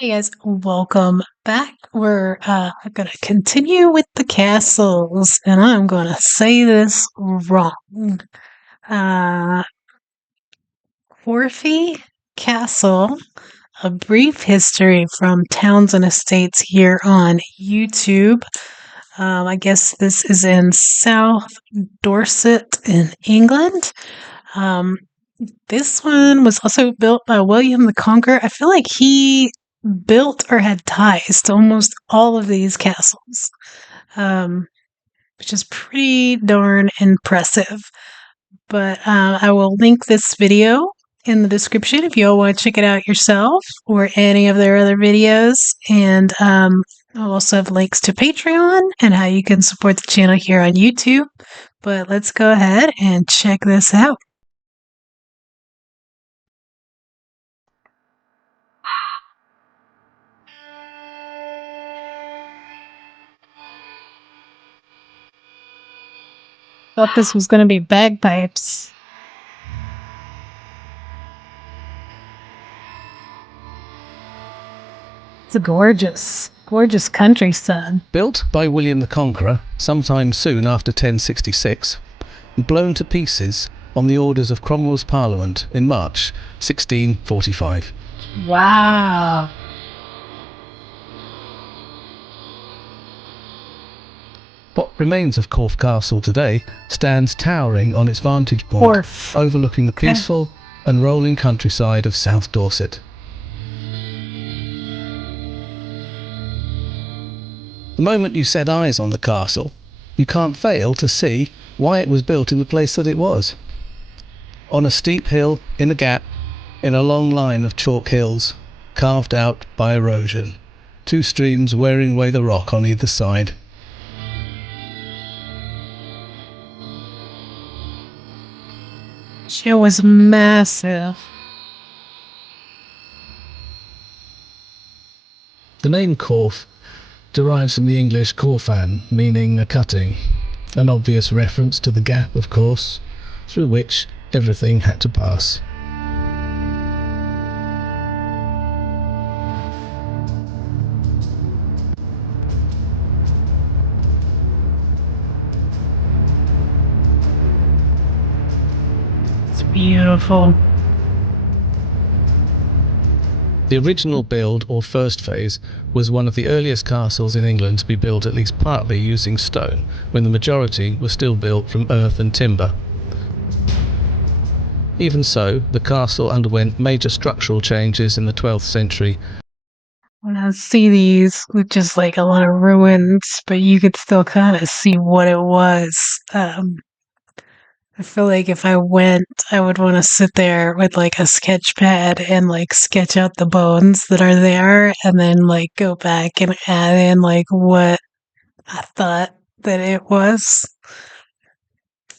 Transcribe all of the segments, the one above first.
Hey guys, welcome back. We're going to continue with the castles, and I'm going to say this wrong. Uh, Corfe Castle, a brief history from Towns and Estates here on YouTube. I guess this is in South Dorset in England. Um, this one was also built by William the Conqueror. I feel like he built or had ties to almost all of these castles, um, which is pretty darn impressive. But I will link this video in the description if you all want to check it out yourself or any of their other videos. And I'll also have links to Patreon and how you can support the channel here on YouTube. But let's go ahead and check this out. Thought this was going to be bagpipes. It's a gorgeous, gorgeous countryside. Built by William the Conqueror sometime soon after 1066, and blown to pieces on the orders of Cromwell's Parliament in March 1645. Wow. What remains of Corfe Castle today stands towering on its vantage point, Corfe. overlooking the peaceful and rolling countryside of South Dorset. The moment you set eyes on the castle, you can't fail to see why it was built in the place that it was. On a steep hill, in a gap, in a long line of chalk hills, carved out by erosion, two streams wearing away the rock on either side. It was massive. The name Corfe derives from the English corfan, meaning a cutting, an obvious reference to the gap, of course, through which everything had to pass. It's beautiful. The original build, or first phase, was one of the earliest castles in England to be built at least partly using stone, when the majority was still built from earth and timber. Even so, the castle underwent major structural changes in the 12th century. When I see these with just like a lot of ruins, but you could still kind of see what it was. I feel like if I went, I would want to sit there with like a sketch pad and like sketch out the bones that are there and then like go back and add in like what I thought that it was.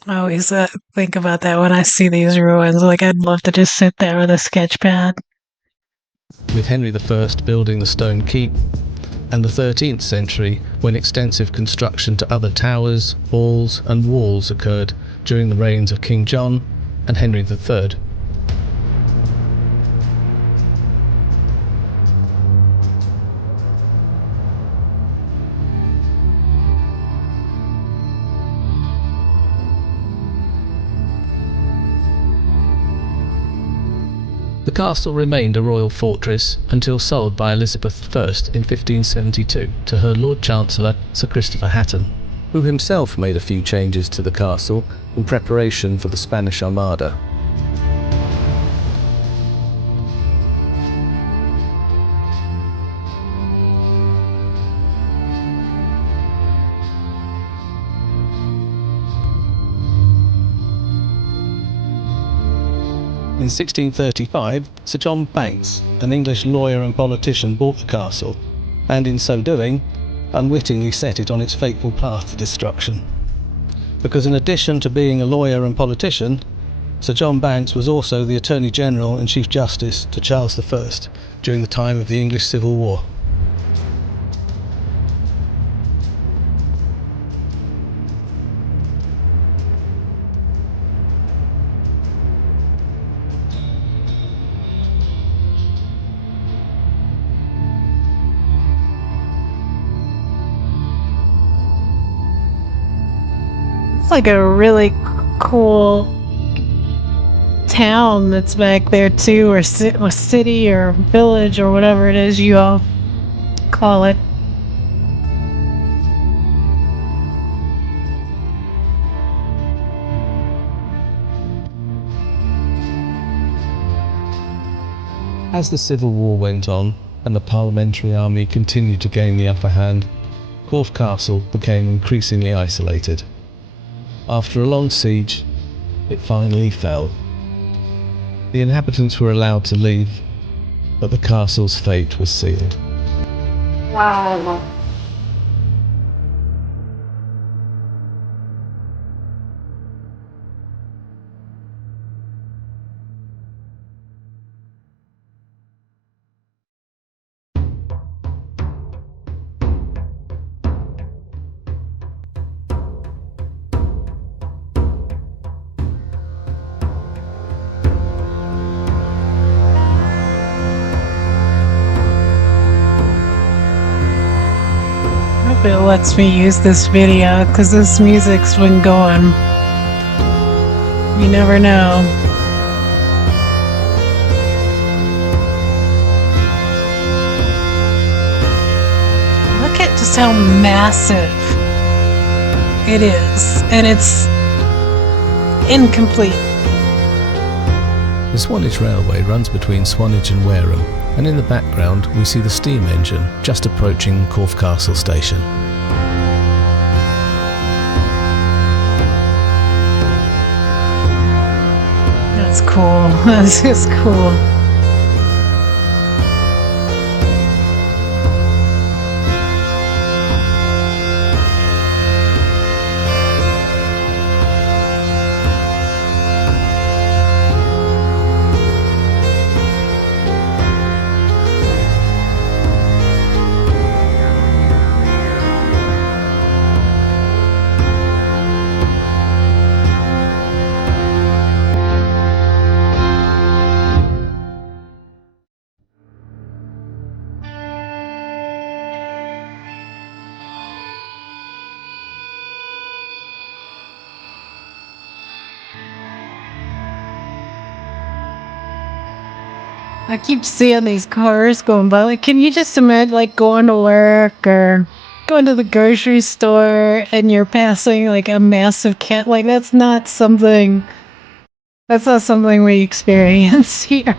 I always think about that when I see these ruins. Like, I'd love to just sit there with a sketch pad. With Henry I building the stone keep, and the 13th century, when extensive construction to other towers, walls and walls occurred during the reigns of King John and Henry III. The castle remained a royal fortress until sold by Elizabeth I in 1572 to her Lord Chancellor Sir Christopher Hatton, who himself made a few changes to the castle in preparation for the Spanish Armada. In 1635, Sir John Banks, an English lawyer and politician, bought the castle, and in so doing, unwittingly set it on its fateful path to destruction. Because in addition to being a lawyer and politician, Sir John Banks was also the Attorney General and Chief Justice to Charles I during the time of the English Civil War. like a really cool town that's back there too, or city or village or whatever it is you all call it. As the civil war went on and the parliamentary army continued to gain the upper hand, Corfe Castle became increasingly isolated. After a long siege, it finally fell. The inhabitants were allowed to leave, but the castle's fate was sealed. Wow. I hope it lets me use this video because this music's been going. You never know. Look at just how massive it is, and it's incomplete. The Swanage Railway runs between Swanage and Wareham, and in the background we see the steam engine just approaching Corfe Castle station. That's cool. That's just cool. I keep seeing these cars going by. Like, can you just imagine, like, going to work or going to the grocery store and you're passing, like, a massive cat? Like, that's not something we experience here.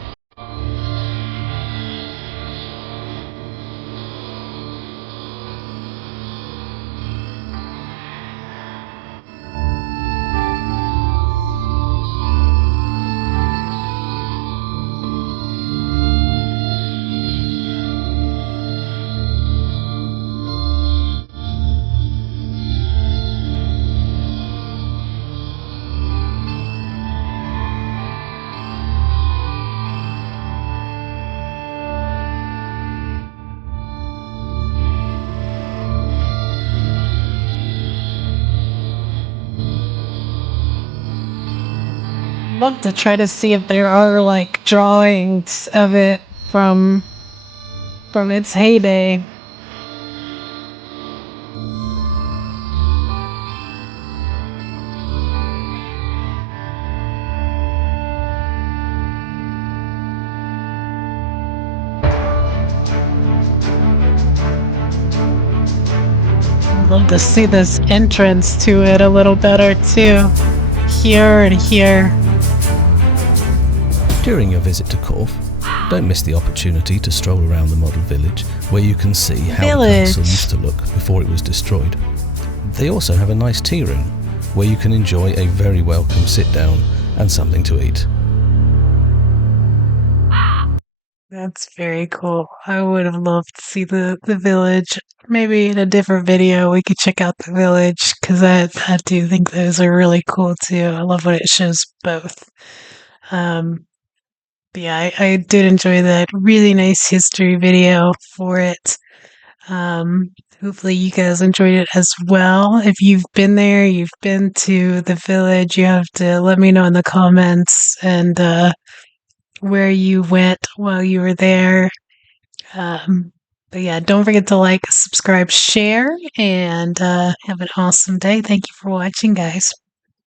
Love to try to see if there are, like, drawings of it from its heyday. I'd love to see this entrance to it a little better too. Here and here. During your visit to Corfe, don't miss the opportunity to stroll around the model village, where you can see how the castle used to look before it was destroyed. They also have a nice tea room, where you can enjoy a very welcome sit down and something to eat. That's very cool. I would have loved to see the village. Maybe in a different video we could check out the village, because I do think those are really cool too. I love when it shows both. But yeah, I did enjoy that. Really nice history video for it. Hopefully you guys enjoyed it as well. If you've been there, you've been to the village, you have to let me know in the comments and where you went while you were there. But yeah, don't forget to like, subscribe, share, and have an awesome day. Thank you for watching, guys.